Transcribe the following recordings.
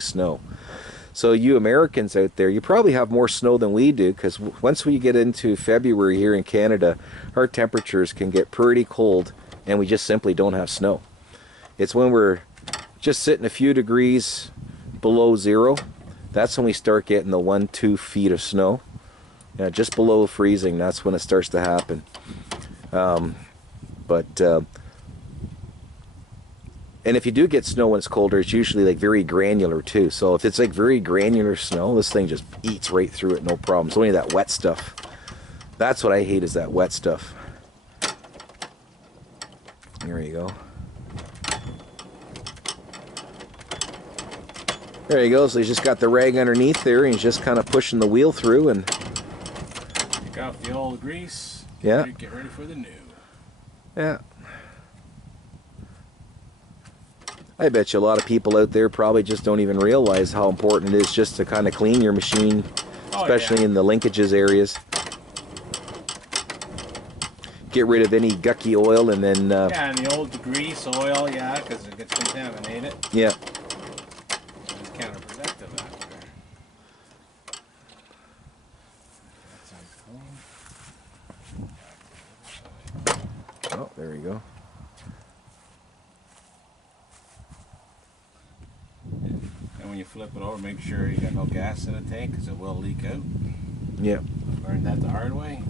snow. So you Americans out there, you probably have more snow than we do, because once we get into February here in Canada, our temperatures can get pretty cold and we just simply don't have snow. It's when we're just sitting a few degrees below zero, that's when we start getting the 1-2 feet of snow. Just below freezing, that's when it starts to happen. And if you do get snow when it's colder, it's usually like very granular too. So if it's like very granular snow, this thing just eats right through it, no problem. It's only that wet stuff. That's what I hate, is that wet stuff. There you go. There you go. So he's just got the rag underneath there, and he's just kind of pushing the wheel through, and take off the old grease. Yeah. Get ready for the new. Yeah. I bet you a lot of people out there probably just don't even realize how important it is just to kind of clean your machine, especially in the linkages areas. Get rid of any gucky oil, and then yeah, and the old grease, oil, yeah, because it gets contaminated. Yeah. It's counterproductive after. Oh, there we go. And when you flip it over, make sure you got no gas in the tank, because it will leak out. Yeah. Learned that the hard way.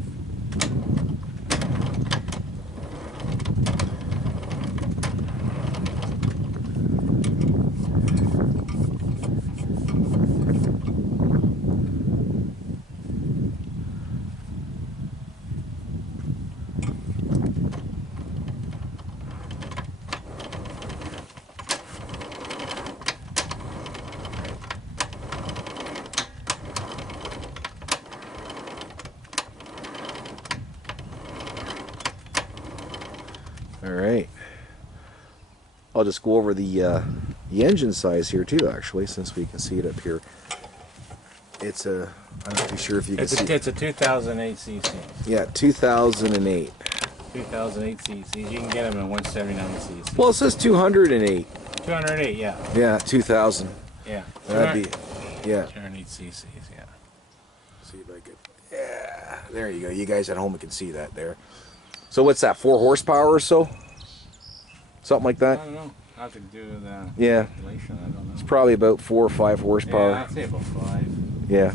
All right. I'll just go over the engine size here too, actually, since we can see it up here. It's a, I'm not too sure if you can see. It's a 2008 cc. Yeah, 2008. 2008 cc. You can get them in 179 cc. Well, it says 208. 208, yeah. Yeah, 2000. Yeah. That'd be, yeah. 208 cc's, yeah. See if I could. Yeah, there you go. You guys at home can see that there. So what's that? 4 horsepower or so? Something like that. I don't know. I have to do the Yeah. calculation. I don't know. It's probably about 4 or 5 horsepower. Yeah, I'd say about 5. Yeah.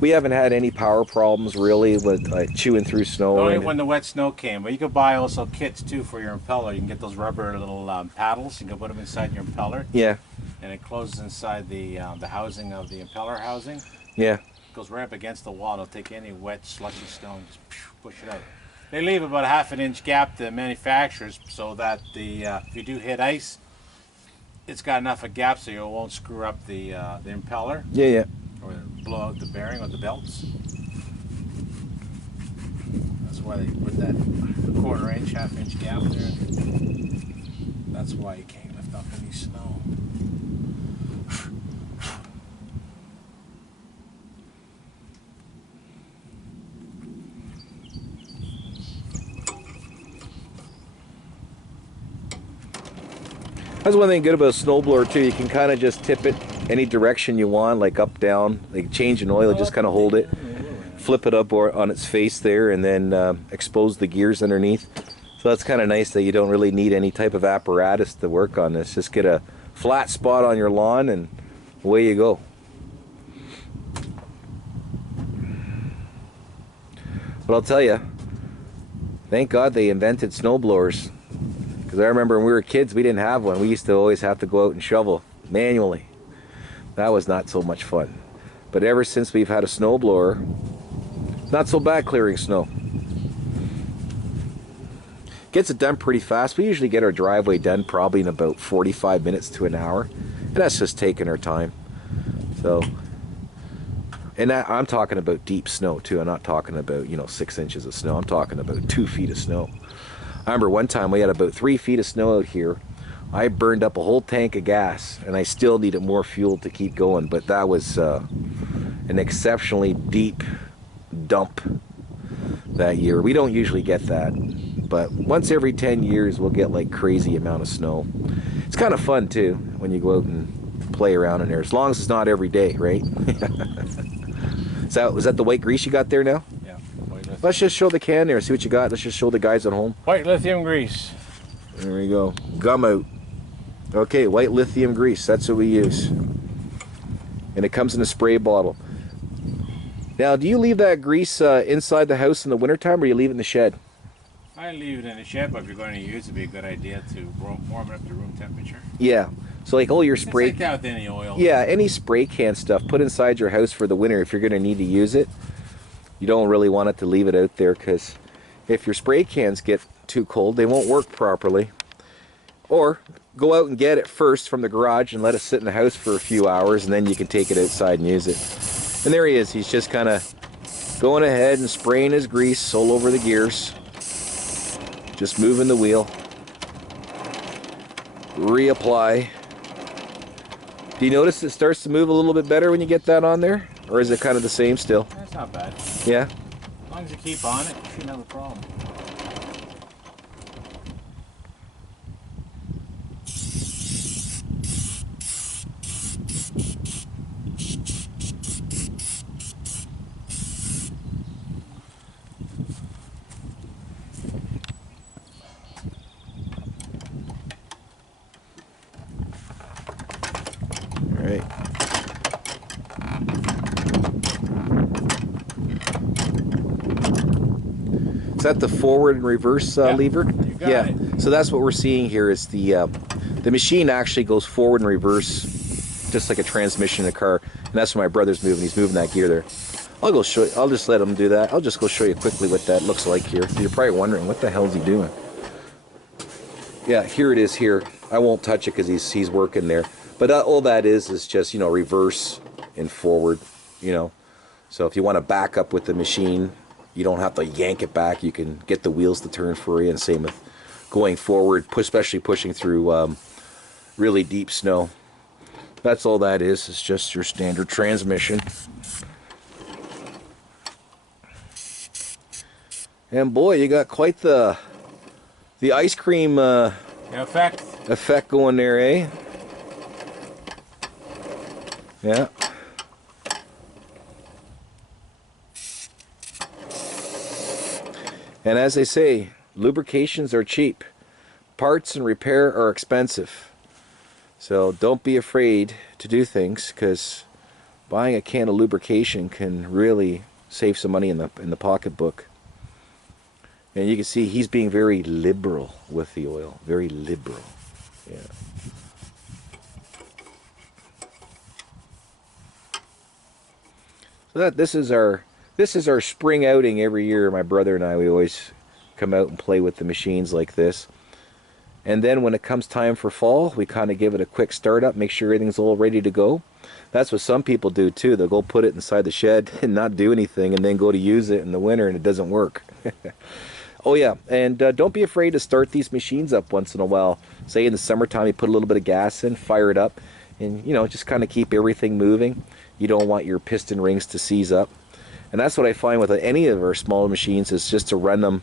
We haven't had any power problems really with like chewing through snow. Only when the wet snow came. But you could buy also kits too for your impeller. You can get those rubber little paddles. You can put them inside your impeller. Yeah. And it closes inside the housing of the impeller housing. Yeah. It goes right up against the wall. It'll take any wet, slushy snow and just push it out. They leave about a ½ inch gap to manufacturers so that if you do hit ice, it's got enough a gap so you won't screw up the impeller. Yeah, yeah. Or blow out the bearing or the belts. That's why they put that ½ inch, ½ inch gap there. That's why you can't lift up any snow. That's one thing good about a snowblower too. You can kind of just tip it any direction you want, like up, down. Like change an oil, just kind of hold it, flip it up or on its face there, and then expose the gears underneath. So that's kind of nice that you don't really need any type of apparatus to work on this. Just get a flat spot on your lawn and away you go. But I'll tell you, thank God they invented snowblowers. Because I remember when we were kids, we didn't have one. We used to always have to go out and shovel manually. That was not so much fun. But ever since we've had a snowblower, it's not so bad clearing snow. Gets it done pretty fast. We usually get our driveway done probably in about 45 minutes to an hour. And that's just taking our time. So, and I'm talking about deep snow too. I'm not talking about, 6 inches of snow. I'm talking about 2 feet of snow. I remember one time we had about 3 feet of snow out here. I burned up a whole tank of gas, and I still needed more fuel to keep going. But that was an exceptionally deep dump that year. We don't usually get that, but once every 10 years we'll get like crazy amount of snow. It's kind of fun too when you go out and play around in there, as long as it's not every day, right? Was that the white grease you got there now? Yeah. White lithium. Let's just show the can there, see what you got. Let's just show the guys at home. White lithium grease. There we go. Gum out. Okay, white lithium grease. That's what we use. And it comes in a spray bottle. Now, do you leave that grease inside the house in the wintertime, or you leave it in the shed? I leave it in the shed, but if you're going to use it, it'd be a good idea to warm it up to room temperature. Yeah. So like all your spray... It's like that with any oil. Yeah, any spray can stuff, put inside your house for the winter if you're going to need to use it. You don't really want it to leave it out there, because if your spray cans get too cold, they won't work properly. Or go out and get it first from the garage and let it sit in the house for a few hours, and then you can take it outside and use it. And there he is. He's just kind of going ahead and spraying his grease all over the gears. Just moving the wheel. Reapply. Do you notice it starts to move a little bit better when you get that on there? Or is it kind of the same still? That's not bad. Yeah? As long as you keep on it, you shouldn't have a problem. Alright. Is that the forward and reverse lever? You got it. So that's what we're seeing here is the machine actually goes forward and reverse just like a transmission in a car. And that's what my brother's moving. He's moving that gear there. I'll go show you. I'll just let him do that. I'll just go show you quickly what that looks like here. You're probably wondering, what the hell is he doing? Yeah, here it is here. I won't touch it because he's working there. But all that is just, you know, reverse and forward, you know. So if you want to back up with the machine, you don't have to yank it back. You can get the wheels to turn for you. And same with going forward, especially pushing through really deep snow. That's all that is. It's just your standard transmission. And boy, you got quite the ice cream effect going there, eh? Yeah. And as they say, lubrications are cheap. Parts and repair are expensive. So don't be afraid to do things, because buying a can of lubrication can really save some money in the pocketbook. And you can see he's being very liberal with the oil. Very liberal. Yeah. So this is our spring outing every year. My brother and I, we always come out and play with the machines like this. And then when it comes time for fall, we kind of give it a quick start up, make sure everything's all ready to go. That's what some people do too. They'll go put it inside the shed and not do anything, and then go to use it in the winter and it doesn't work. Oh yeah, and don't be afraid to start these machines up once in a while. Say in the summertime, you put a little bit of gas in, fire it up, and you know, just kind of keep everything moving. You don't want your piston rings to seize up. And that's what I find with any of our smaller machines, is just to run them,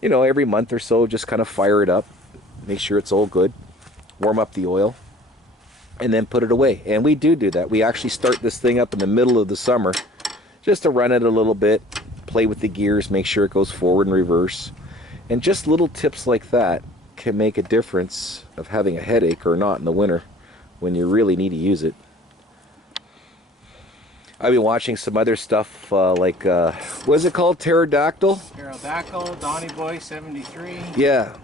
you know, every month or so. Just kind of fire it up, make sure it's all good, warm up the oil, and then put it away. And we do that. We actually start this thing up in the middle of the summer just to run it a little bit, play with the gears, make sure it goes forward and reverse. And just little tips like that can make a difference of having a headache or not in the winter when you really need to use it. I've been watching some other stuff like, what is it called? Pterodactyl? Pterodactyl, Donny Boy 73. Yeah.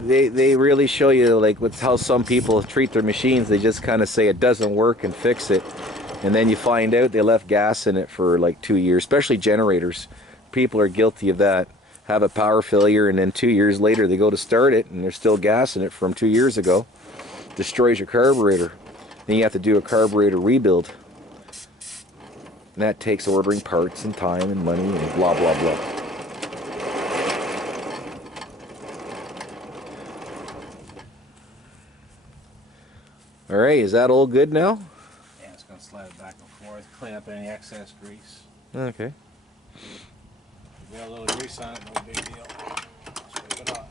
They really show you like with how some people treat their machines. They just kind of say it doesn't work and fix it. And then you find out they left gas in it for like 2 years, especially generators. People are guilty of that. Have a power failure, and then 2 years later they go to start it and there's still gas in it from 2 years ago. Destroys your carburetor. Then you have to do a carburetor rebuild. And that takes ordering parts and time and money and blah blah blah. Alright, is that all good now? Yeah, it's going to slide it back and forth, clean up any excess grease. Okay. If you got a little grease on it, no big deal. Scrape it off.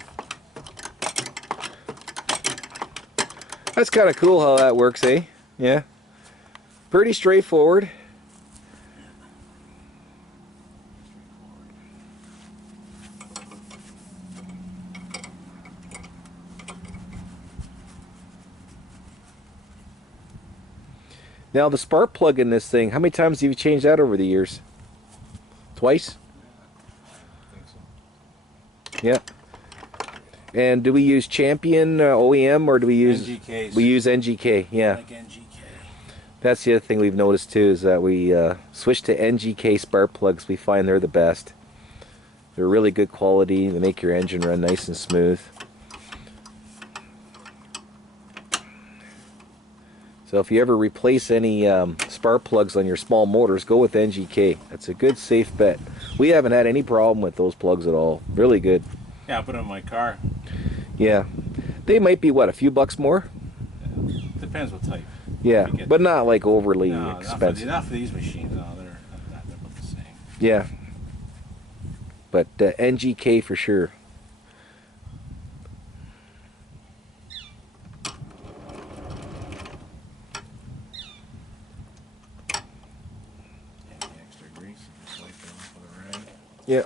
That's kind of cool how that works, eh? Yeah. Pretty straightforward. Now the spark plug in this thing, how many times have you changed that over the years? Twice? Yeah. And do we use Champion OEM or do we use NGKs. We use NGK? Yeah. Like NGK. That's the other thing we've noticed too, is that we switch to NGK spark plugs. We find they're the best. They're really good quality. They make your engine run nice and smooth. So if you ever replace any spark plugs on your small motors, go with NGK. That's a good, safe bet. We haven't had any problem with those plugs at all. Really good. Yeah, I put it in my car. Yeah. They might be, what, a few bucks more? Depends what type. Yeah, but not like overly No, expensive. not for these machines. No, they're about the same. Yeah. But NGK for sure. Any extra grease, just wipe it off with a rag. Yeah.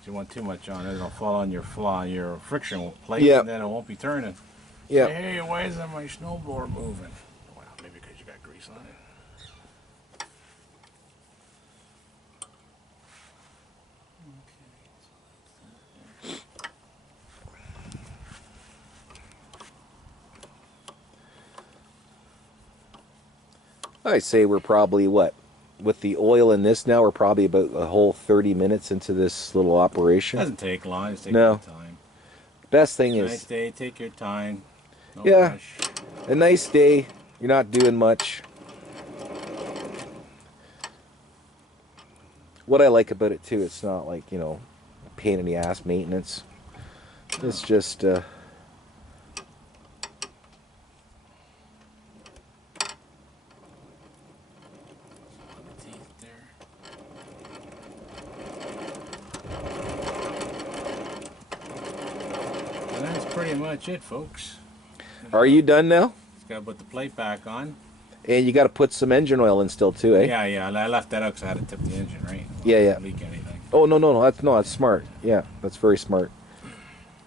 If you want too much on it, it'll fall on your friction plate, Yeah. and then it won't be turning. Yeah. Say, hey, why isn't my snowblower moving? Well, maybe because you got grease on it. I say we're probably, what, with the oil in this now, we're probably about a whole 30 minutes into this little operation. Doesn't take long. Just take No. your time. Best thing Nice is, day. Take your time. No Yeah. rush. a nice day, you're not doing much. What I like about it too, it's not like, you know, pain in the ass maintenance. It's just Teeth there. And that's pretty much it, folks. Are you done now? Just gotta put the plate back on. And you got to put some engine oil in still too, eh? Yeah, I left that out because I had to tip the engine, right? Yeah, yeah. Leak anything. Oh no, that's smart. Yeah, that's very smart.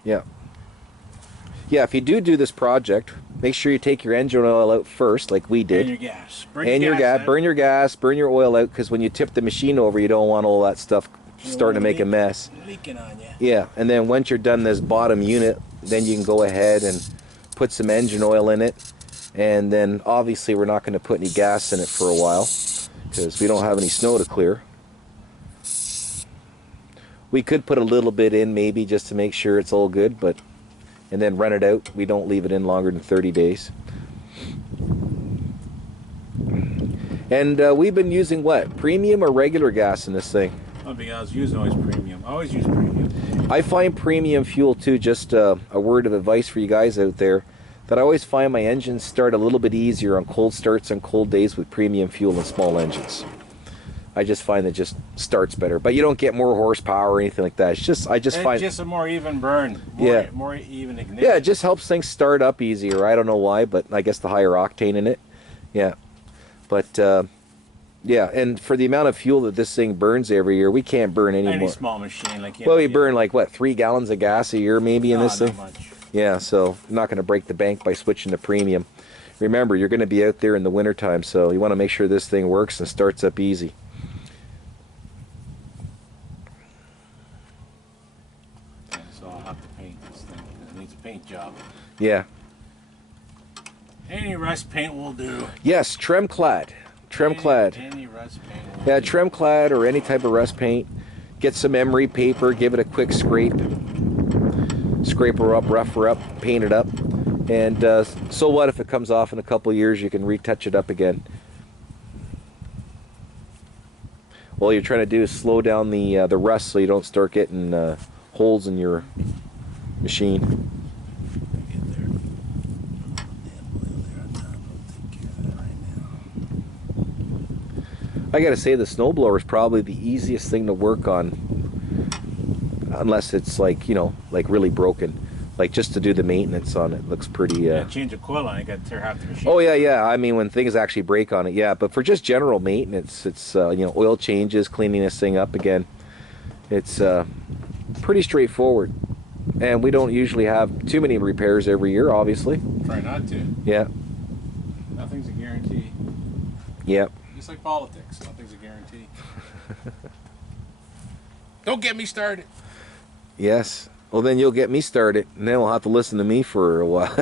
Yeah. Yeah, if you do this project, make sure you take your engine oil out first, like we did. And your gas. Burn And your gas, out. burn your gas, burn your oil out, because when you tip the machine over, you don't want all that stuff You don't starting to wanna make a leak- mess. Leaking on you. Yeah, and then once you're done this bottom unit, then you can go ahead and put some engine oil in it. And then obviously we're not going to put any gas in it for a while because we don't have any snow to clear. We could put a little bit in maybe just to make sure it's all good, but and then run it out. We don't leave it in longer than 30 days. And we've been using what? Premium or regular gas in this thing? Oh, because I was using always premium. I always use premium. I find premium fuel too, just a word of advice for you guys out there, that I always find my engines start a little bit easier on cold starts on cold days with premium fuel than small engines. I just find it just starts better, but you don't get more horsepower or anything like that. It's just, I just find, It's just a more even burn. Yeah. More even ignition. yeah, it just helps things start up easier. I don't know why, but I guess the higher octane in it. Yeah. But, yeah, and for the amount of fuel that this thing burns every year, we can't burn any Any more. small machine like Well, we burn like, what, 3 gallons of gas a year maybe in this not thing? much. Yeah, so I'm not going to break the bank by switching to premium. Remember, you're going to be out there in the wintertime, so you want to make sure this thing works and starts up easy. Yeah, so I'll have to paint this thing. It needs a paint job. Yeah. Any rust paint will do. Yes, trim clad. Trim clad. Any rust paint will Yeah, do. trim clad or any type of rust paint. Get some emery paper, give it a quick scrape. Scrape her up, rough her up, paint it up. And so what if it comes off in a couple of years, you can retouch it up again. All you're trying to do is slow down the rust so you don't start getting holes in your machine. Get there. Damn oil there on top. I'll take care of that right now. I gotta say the snowblower is probably the easiest thing to work on, unless it's like, you know, like really broken. Like just to do the maintenance on it, looks pretty. Yeah, change a coil on it, got to tear half the machine. Oh yeah. I mean, when things actually break on it, yeah. But for just general maintenance, it's oil changes, cleaning this thing up again. It's pretty straightforward, and we don't usually have too many repairs every year, obviously. Try not to. Yeah. Nothing's a guarantee. Yep. Just like politics, nothing's a guarantee. Don't get me started. Yes. Well, then you'll get me started, and then we'll have to listen to me for a while.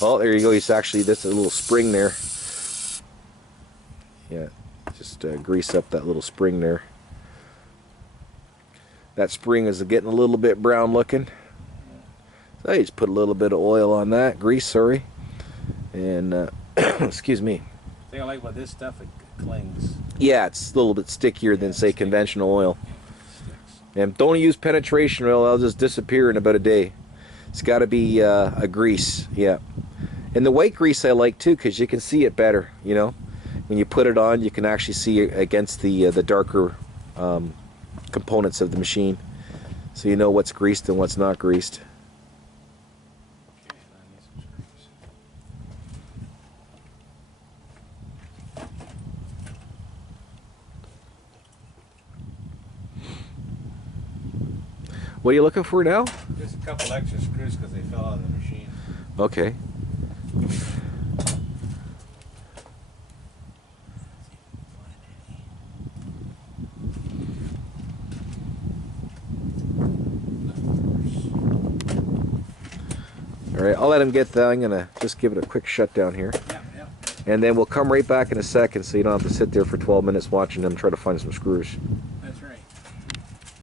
Oh, there you go. He's actually, this is a little spring there. Yeah, just grease up that little spring there. That spring is getting a little bit brown looking. So I just put a little bit of oil on that, grease, sorry. And, excuse me. The thing I like about this stuff, it clings. Yeah, it's a little bit stickier than, say, conventional oil. And don't use penetration oil, it'll just disappear in about a day. It's got to be a grease, yeah. And the white grease I like too, because you can see it better, you know. When you put it on, you can actually see it against the darker components of the machine. So you know what's greased and what's not greased. What are you looking for now? Just a couple extra screws because they fell out of the machine. Okay. All right, I'll let him get that. I'm gonna just give it a quick shutdown here. Yeah. And then we'll come right back in a second so you don't have to sit there for 12 minutes watching them try to find some screws.